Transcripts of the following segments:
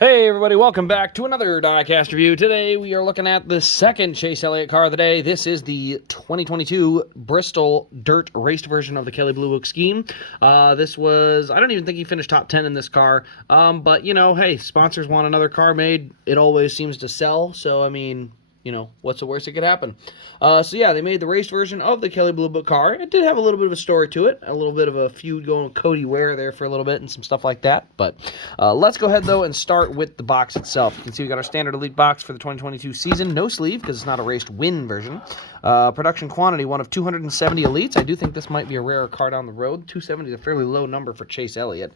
Hey everybody, welcome back to another Diecast review. Today we are looking at the second Chase Elliott car of the day. This is the 2022 Bristol Dirt raced version of the Kelley Blue Book scheme. This was, I don't even think he finished top 10 in this car, but you know, hey, sponsors want another car made. It always seems to sell, so I mean, you know, what's the worst that could happen? So yeah, they made the race version of the Kelley Blue Book car. It did have a little bit of a story to it, a little bit of a feud going with Cody Ware there for a little bit and some stuff like that. But let's go ahead though and start with the box itself. You can see we got our standard elite box for the 2022 season, no sleeve because it's not a raced win version. Production quantity, one of 270 elites. I do think this might be a rare car down the road. 270 is a fairly low number for Chase Elliott.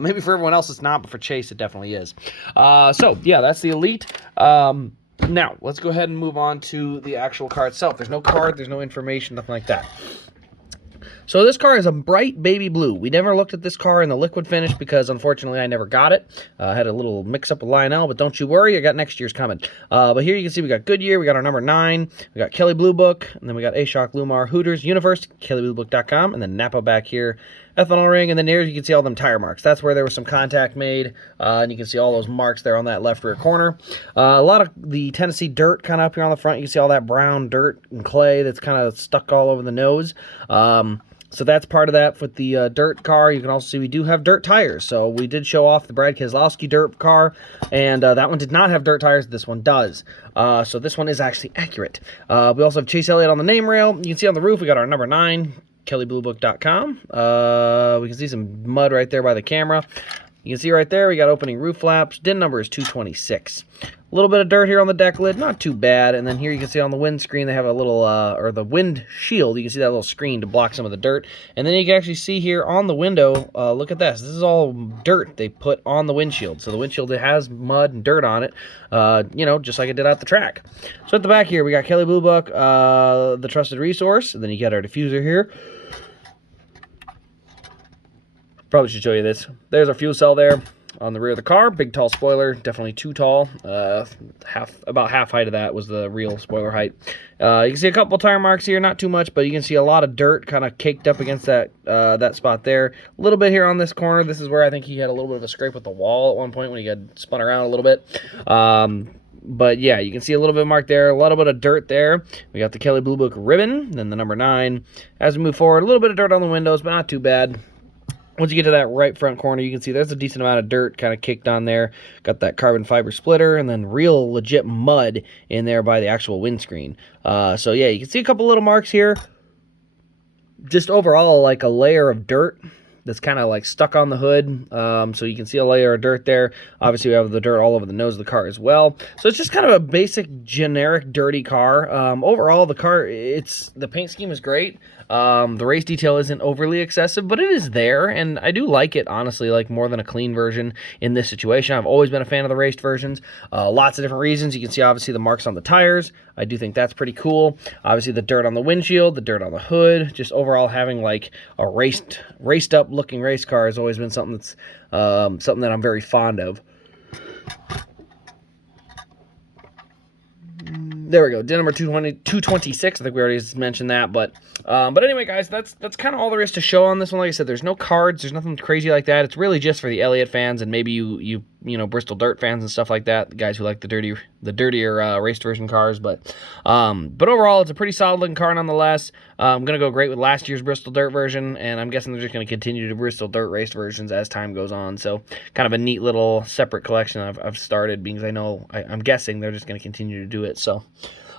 Maybe for everyone else it's not, but for Chase it definitely is. So yeah, that's the elite. Now, let's go ahead and move on to the actual car itself. There's no card, there's no information, nothing like that. So this car is a bright baby blue. We never looked at this car in the liquid finish because, unfortunately, I never got it. I had a little mix-up with Lionel, but don't you worry, I got next year's coming. But here you can see we got Goodyear, we got our number 9, we got Kelley Blue Book, and then we got A-Shock, Lumar, Hooters, Universe, KelleyBlueBook.com, and then Napa back here, ethanol ring, and then here you can see all them tire marks. That's where there was some contact made, and you can see all those marks there on that left rear corner. A lot of the Tennessee dirt kind of up here on the front. You can see all that brown dirt and clay that's kind of stuck all over the nose. So that's part of that with the dirt car. You can also see we do have dirt tires. So we did show off the Brad Keselowski dirt car, and that one did not have dirt tires. This one does. So this one is actually accurate. We also have Chase Elliott on the name rail. You can see on the roof we got our number 9, KelleyBlueBook.com. We can see some mud right there by the camera. You can see right there we got opening roof flaps. DIN number is 226. A little bit of dirt here on the deck lid, not too bad. And then here you can see on the windscreen they have a little, or the wind shield, you can see that little screen to block some of the dirt. And then you can actually see here on the window, look at this. This is all dirt they put on the windshield. So the windshield, it has mud and dirt on it, you know, just like it did at the track. So at the back here, we got Kelley Blue Book, the trusted resource. And then you got our diffuser here. Probably should show you this. There's our fuel cell there on the rear of the car. Big, tall spoiler. Definitely too tall. About half height of that was the real spoiler height. You can see a couple tire marks here. Not too much, but you can see a lot of dirt kind of caked up against that that spot there. A little bit here on this corner. This is where I think he had a little bit of a scrape with the wall at one point when he got spun around a little bit. But yeah, you can see a little bit of mark there, a little bit of dirt there. We got the Kelley Blue Book ribbon, then the number 9. As we move forward, a little bit of dirt on the windows, but not too bad. Once you get to that right front corner, you can see there's a decent amount of dirt kind of caked on there. Got that carbon fiber splitter and then real legit mud in there by the actual windscreen. So yeah, you can see a couple little marks here. Just overall like a layer of dirt that's kind of like stuck on the hood. So you can see a layer of dirt there. Obviously, we have the dirt all over the nose of the car as well. So it's just kind of a basic, generic, dirty car. Overall, the car, the paint scheme is great. The race detail isn't overly excessive, but it is there, and I do like it, honestly, like more than a clean version in this situation. I've always been a fan of the raced versions. Lots of different reasons. You can see, obviously, the marks on the tires. I do think that's pretty cool. Obviously, the dirt on the windshield, the dirt on the hood, just overall having like a raced up looking race car has always been something that's something that I'm very fond of. There we go. DIN number 226. I think we already mentioned that, but anyway, guys, that's kind of all there is to show on this one. Like I said, there's no cards, there's nothing crazy like that. It's really just for the Elliott fans and maybe you know, Bristol Dirt fans and stuff like that. The guys who like the dirtier raced version cars, but overall, it's a pretty solid looking car nonetheless. Gonna go great with last year's Bristol Dirt version, and I'm guessing they're just gonna continue to Bristol Dirt raced versions as time goes on. So kind of a neat little separate collection I've started because I'm guessing they're just gonna continue to do it. So.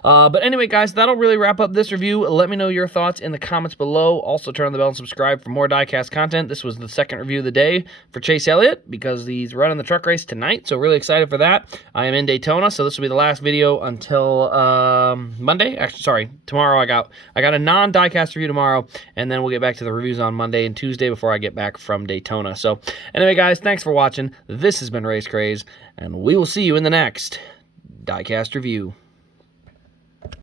But anyway, guys, that'll really wrap up this review. Let me know your thoughts in the comments below. Also, turn on the bell and subscribe for more Diecast content. This was the second review of the day for Chase Elliott because he's running the truck race tonight, so really excited for that. I am in Daytona, so this will be the last video until Monday. Actually, sorry, tomorrow I got a non-Diecast review tomorrow, and then we'll get back to the reviews on Monday and Tuesday before I get back from Daytona. So anyway, guys, thanks for watching. This has been Race Craze, and we will see you in the next Diecast review.